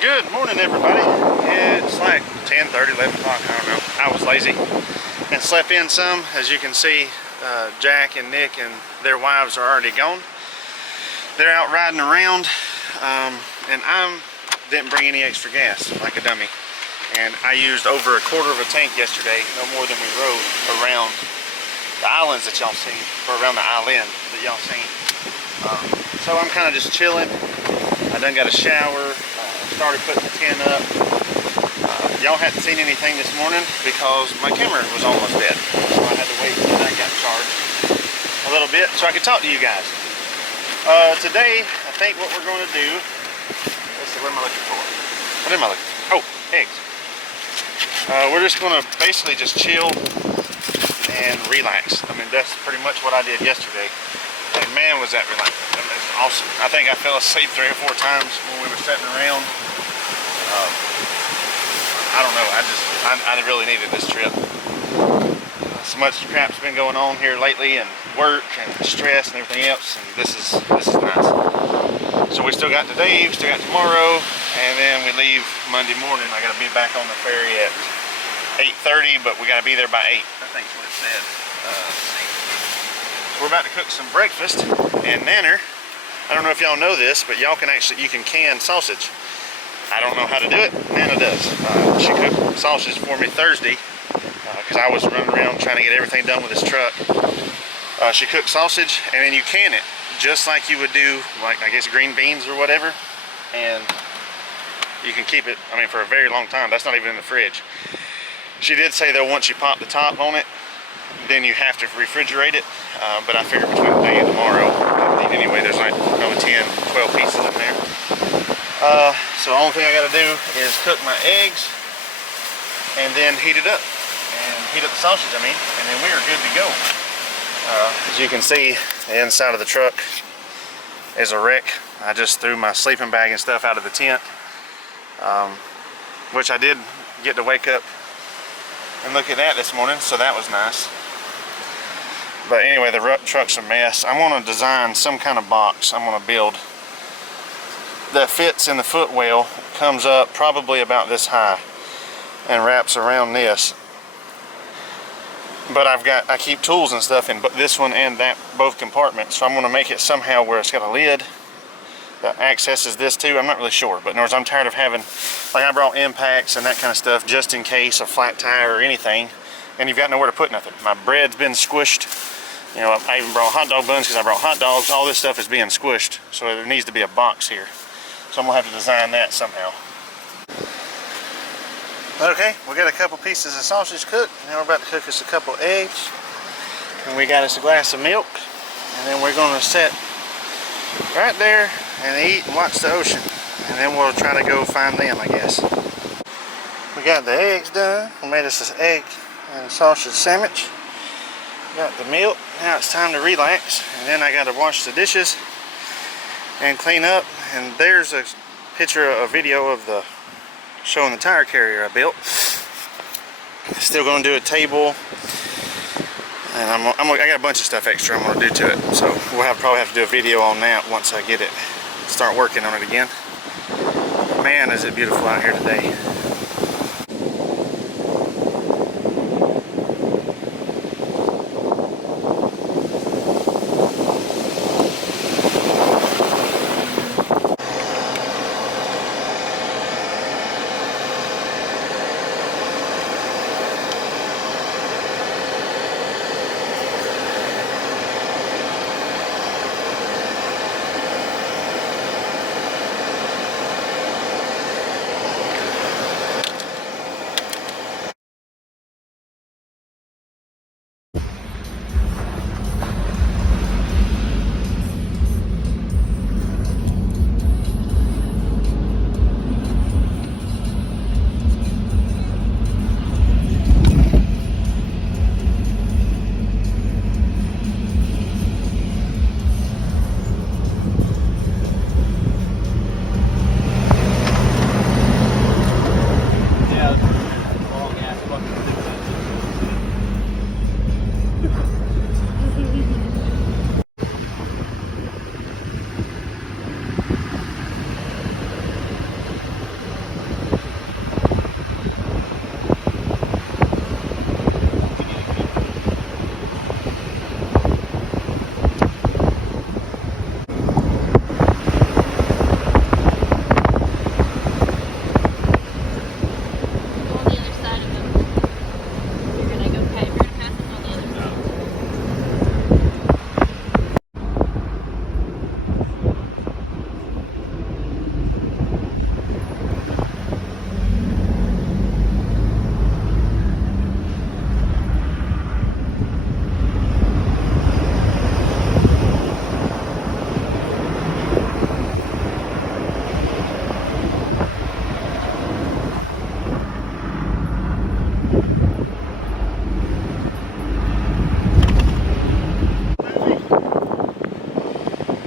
Good morning, everybody. It's like 10:30, 11 o'clock, I don't know. I was lazy and slept in some. As you can see, Jack and Nick and their wives are already gone. They're out riding around, and I didn't bring any extra gas like a dummy. And I used over a quarter of a tank yesterday, no more than we rode around the islands that y'all seen, or around the island that y'all seen. So I'm kind of just chilling. I done got a shower, started putting the tent up. Y'all hadn't seen anything this morning because my camera was almost dead. So I had to wait until that got charged a little bit so I could talk to you guys. Today, I think what we're going to do, let's see, what am I looking for? What am I looking for? Oh, eggs. We're just going to basically just chill and relax. I mean, that's pretty much what I did yesterday. And man, was that relaxing. I mean, it's awesome. I think I fell asleep 3 or 4 times when we were sitting around. I don't know, I really needed this trip. So much crap's been going on here lately, and work and stress and everything else, and this is nice. So we still got today, we still got tomorrow, and then we leave Monday morning. I gotta be back on the ferry at 8:30, but we gotta be there by 8. I think is what it said. So we're about to cook some breakfast, and Nanner, I don't know if y'all know this, but y'all can actually, you can can sausage. I don't know how to do it, Nana does. She cooked sausage for me Thursday, because I was running around trying to get everything done with this truck. She cooked sausage, and then you can it, just like you would do, like, I guess, green beans or whatever, and you can keep it, I mean, for a very long time. That's not even in the fridge. She did say, though, once you pop the top on it, then you have to refrigerate it, but I figure between today and tomorrow, anyway, there's like 10, 12 pieces in there. So the only thing I gotta do is cook my eggs and then heat it up, and heat up the sausage, I mean, and then we are good to go. As you can see, the inside of the truck is a wreck. I just threw my sleeping bag and stuff out of the tent, which I did get to wake up and look at that this morning, so that was nice. But anyway, the truck's a mess. I want to design some kind of box I'm going to build that fits in the footwell, comes up probably about this high and wraps around this. But I keep tools and stuff in this one and that, both compartments, so I'm going to make it somehow where it's got a lid that accesses this too. I'm not really sure, but in other words, I'm tired of having, like, I brought impacts and that kind of stuff just in case a flat tire or anything, and you've got nowhere to put nothing. My bread's been squished. You know, I even brought hot dog buns because I brought hot dogs. All this stuff is being squished, so there needs to be a box here. So I'm gonna have to design that somehow. Okay, we got a couple pieces of sausage cooked. Now we're about to cook us a couple eggs. And we got us a glass of milk. And then we're gonna sit right there and eat and watch the ocean. And then we'll try to go find them, I guess. We got the eggs done. We made us this egg and a sausage sandwich. Got the milk. Now it's time to relax. And then I gotta wash the dishes and clean up. And there's a picture, a video of the showing the tire carrier I built. Still gonna do a table, and I got a bunch of stuff extra I'm gonna do to it. So we'll probably have to do a video on that once I get it, start working on it again. Man, is it beautiful out here today.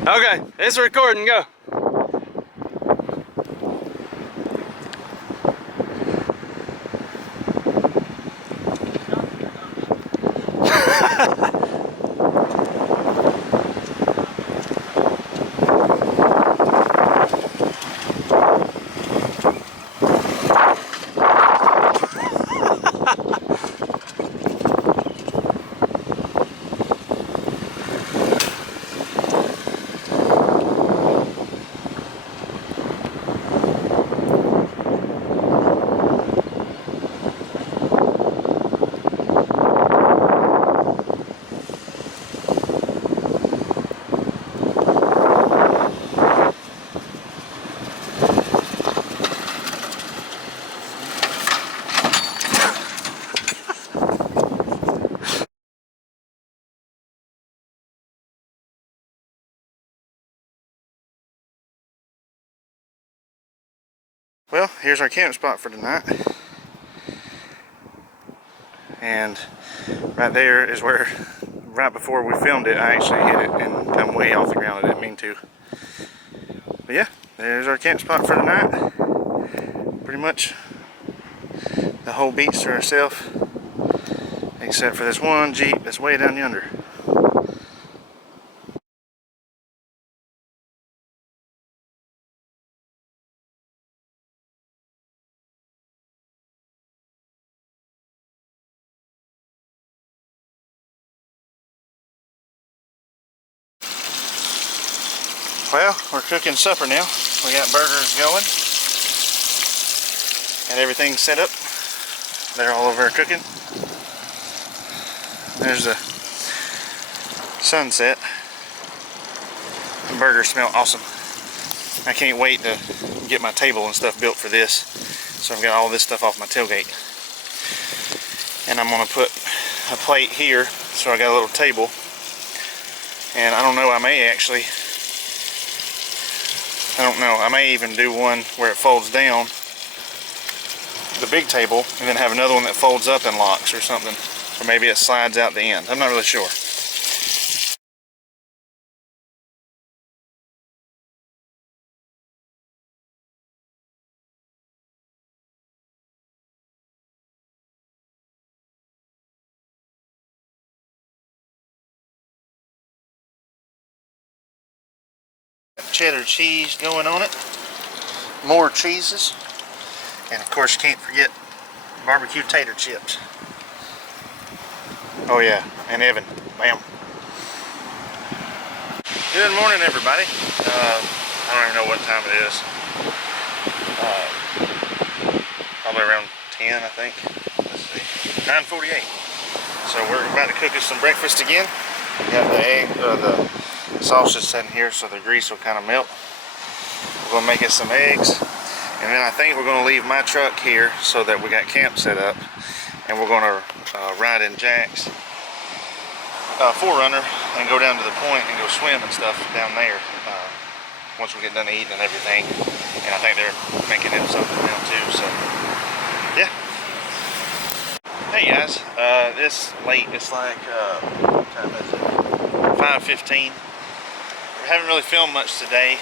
Okay, it's recording, go. Well, here's our camp spot for tonight. And right there is where, right before we filmed it, I actually hit it and come way off the ground. I didn't mean to. But yeah, there's our camp spot for tonight. Pretty much the whole beach to ourselves, except for this one Jeep that's way down yonder. Well, we're cooking supper now. We got burgers going and everything set up. They're all over cooking. There's the sunset. The burgers smell awesome. I can't wait to get my table and stuff built for this. So I've got all this stuff off my tailgate. And I'm gonna put a plate here, so I got a little table. And I don't know, I may even do one where it folds down, the big table, and then have another one that folds up and locks or something. Or maybe it slides out the end. I'm not really sure. Cheddar cheese going on it. More cheeses. And of course, you can't forget barbecue tater chips. Oh yeah, and Evan. Bam. Good morning, everybody. I don't even know what time it is. Probably around 10, I think. Let's see. 9:48. So we're about to cook us some breakfast again. We got the egg, the sausage sitting here so the grease will kind of melt. We're gonna make us some eggs, and then I think we're gonna leave my truck here so that we got camp set up, and we're gonna ride in Jack's 4Runner and go down to the point and go swim and stuff down there once we get done eating and everything. And I think they're making him something now too, so yeah. Hey guys, it's late. It's like what time is it? 5:15. We haven't really filmed much today.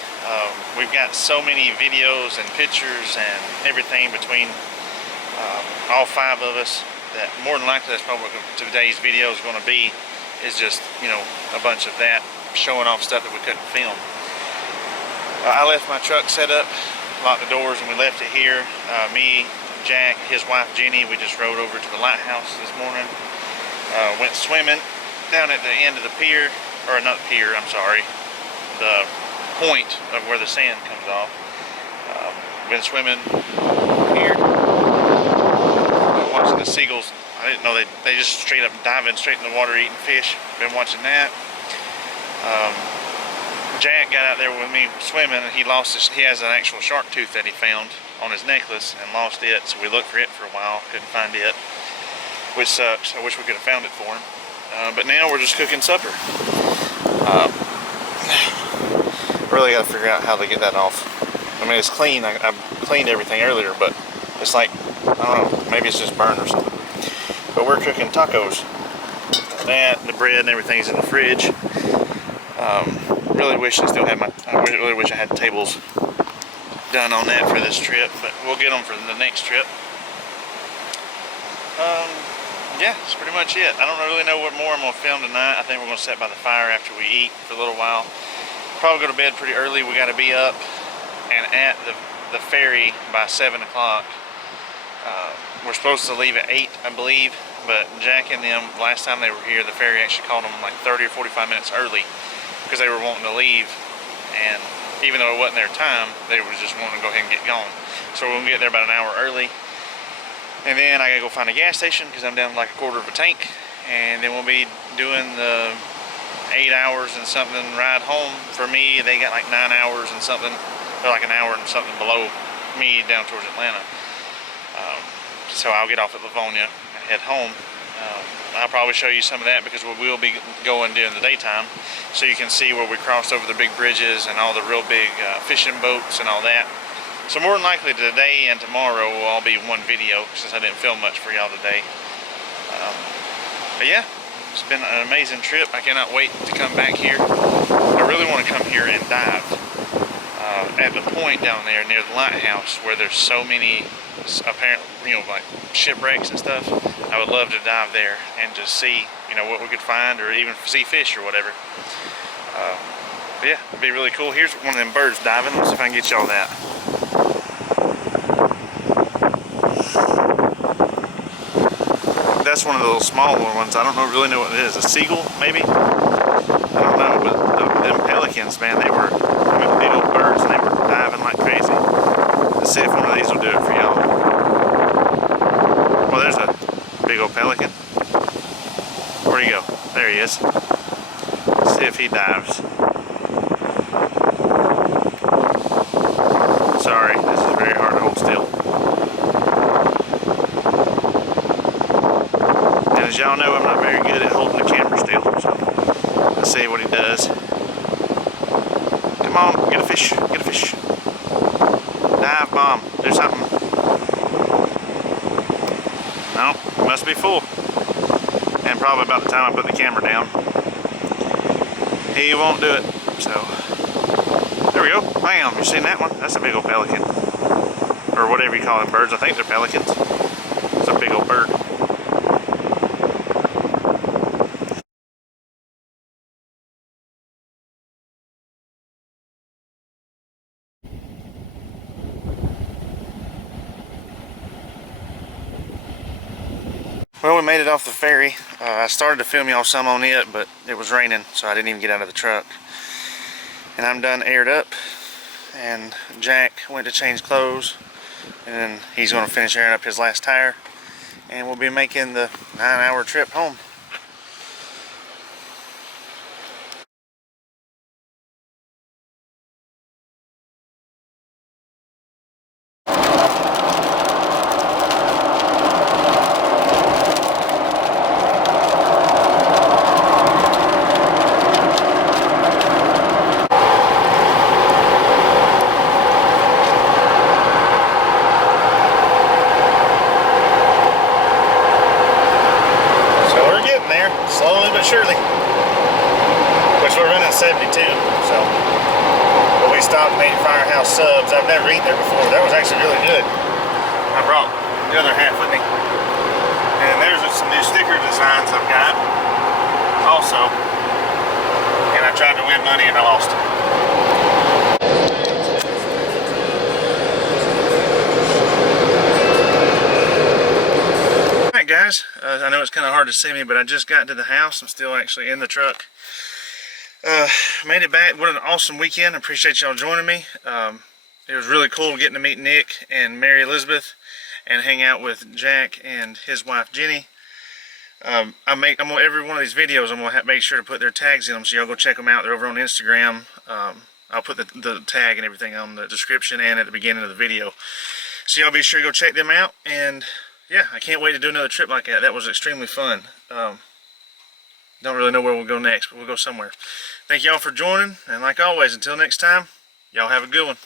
We've got so many videos and pictures and everything between all 5 of us that more than likely that's probably what today's video is going to be, is just, you know, a bunch of that, showing off stuff that we couldn't film. I left my truck set up, locked the doors, and we left it here. Me, Jack, his wife Jenny, we just rode over to the lighthouse this morning. Went swimming down at the end of the pier, or not the pier, I'm sorry, the point of where the sand comes off. Been swimming here. Been watching the seagulls. I didn't know they just straight up diving straight in the water eating fish. Been watching that. Jack got out there with me swimming, and he lost his, he has an actual shark tooth that he found on his necklace and lost it, so we looked for it for a while, couldn't find it, which sucks. I wish we could have found it for him. But now we're just cooking supper. Really got to figure out how to get that off. I mean, it's clean. I cleaned everything earlier, but it's like, I don't know, maybe it's just burned or something. But we're cooking tacos. That, the bread and everything's in the fridge. Really wish I still had really wish I had tables done on that for this trip, but we'll get them for the next trip. Yeah, that's pretty much it. I don't really know what more I'm gonna film tonight. I think we're gonna sit by the fire after we eat for a little while. Probably go to bed pretty early. We got to be up and at the ferry by 7 o'clock. We're supposed to leave at 8, I believe, but Jack and them, last time they were here, the ferry actually called them like 30 or 45 minutes early because they were wanting to leave, and even though it wasn't their time, they were just wanting to go ahead and get going. So we're gonna get there about an hour early, and then I gotta go find a gas station because I'm down like a quarter of a tank, and then we'll be doing the 8 hours and something ride home. For me, they got like 9 hours and something. They're like an hour and something below me down towards Atlanta. So I'll get off at Livonia and head home. I'll probably show you some of that because we will be going during the daytime, so you can see where we crossed over the big bridges and all the real big fishing boats and all that. So more than likely today and tomorrow will all be one video since I didn't film much for y'all today. But yeah, it's been an amazing trip. I cannot wait to come back here. I really want to come here and dive at the point down there near the lighthouse where there's so many apparent, like shipwrecks and stuff. I would love to dive there and just see, what we could find, or even see fish or whatever. But yeah, it'd be really cool. Here's one of them birds diving. Let's see if I can get y'all that. That's one of the little smaller ones. I don't really know what it is. A seagull, maybe? I don't know, but them pelicans, man, they were big old birds, and they were diving like crazy. Let's see if one of these will do it for y'all. Well, there's a big old pelican. Where'd he go? There he is. Let's see if he dives. Sorry, this is very hard to hold still. And as y'all know, I'm not very good at holding the camera still, so let's see what he does. Come on, get a fish, get a fish. Dive bomb, do something. No, must be full. And probably about the time I put the camera down, he won't do it. So, there we go, bam, you seen that one? That's a big old pelican. Or whatever you call them birds, I think they're pelicans. It's a big old bird. Well, we made it off the ferry. I started to film y'all some on it, but it was raining, so I didn't even get out of the truck. And I'm done aired up, and Jack went to change clothes, and then he's going to finish airing up his last tire, and we'll be making the 9-hour trip home. Slowly but surely, which we're running 72, so, but we stopped and ate Firehouse Subs. I've never eaten there before. That was actually really good. I brought the other half with me, and there's some new sticker designs I've got also, and I tried to win money and I lost. Guys, I know it's kind of hard to see me, but I just got to the house. I'm still actually in the truck. Made it back. What an awesome weekend. I appreciate y'all joining me. It was really cool getting to meet Nick and Mary Elizabeth and hang out with Jack and his wife Jenny. I'm on every one of these videos. I'm gonna make sure to put their tags in them, so y'all go check them out. They're over on Instagram. I'll put the tag and everything on the description and at the beginning of the video, so y'all be sure to go check them out. And yeah, I can't wait to do another trip like that. That was extremely fun. Don't really know where we'll go next, but we'll go somewhere. Thank y'all for joining, and like always, until next time, y'all have a good one.